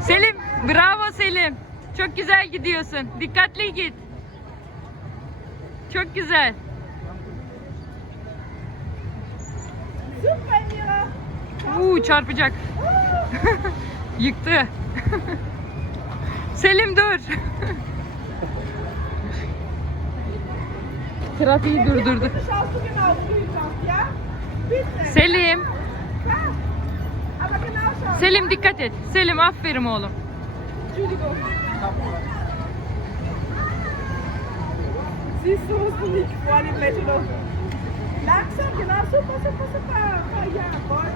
Selim, bravo Selim. Çok güzel gidiyorsun. Dikkatli git. Çok güzel. Uuu çarpacak. Yıktı. Selim dur. Trafiği durdurdu. Schaust du genau, wo du hinschaust, ja? Bitte. Selim, Ja. Aber genau schauen. Selim dikkat et. Selim aferin oğlum. Entschuldigung. Siehst du, musst du nicht vorne im Bett oder Langsam, genau, super, super, super. Ja, Freunde.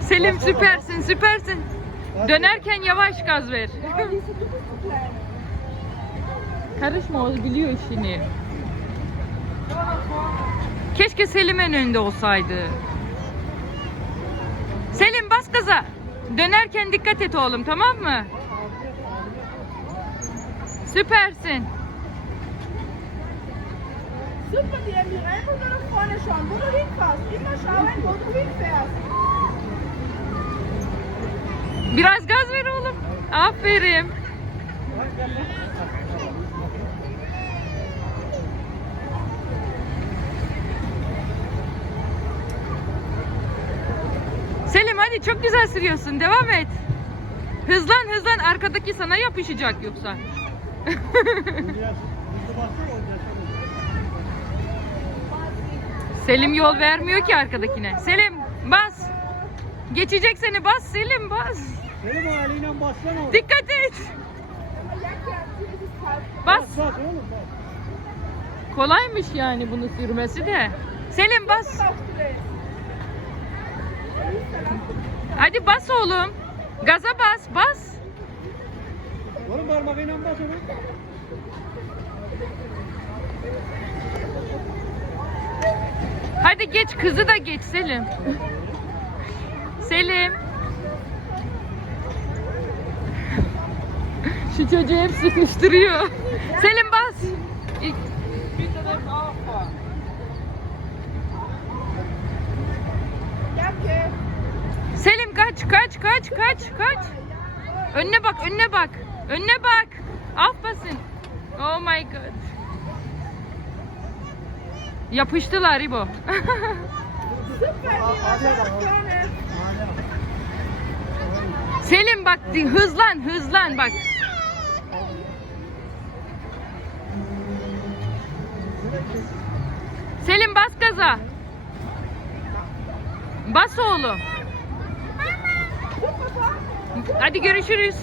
Selim süpersin, süpersin. Dönerken yavaş gaz ver. Karışma o biliyor işini. Keşke Selim en önünde olsaydı. Selim bas gaza. Dönerken dikkat et oğlum tamam mı? Süpersin. Super, die immer nur nach vorne schauen, wo du hinfährst. Immer schauen, wo du hinfährst. Biraz gaz ver oğlum. Aferin. Selim hadi çok güzel sürüyorsun. Devam et. Hızlan hızlan arkadaki sana yapışacak yoksa. Selim yol vermiyor ki arkadakine. Selim bas. Geçecek seni bas Selim bas. Benim haliyle bassana. Dikkat et. Oğlum bas. Kolaymış yani bunu sürmesi de. Selim bas. Hadi bas oğlum. Gaza bas bas. Oğlum parmağıyla bas onu. Hadi geç kızı da geç Selim. Selim. Şu çocuğu hep sıkıştırıyor. Selim bas. İlk- Danke. Selim kaç kaç kaç kaç. Önüne bak önüne bak. Önüne bak. Affasın. Oh my god. Yapıştılar İbo. Selim bak hızlan hızlan bak. Selim bas gaza. Bas oğlum. Hadi görüşürüz.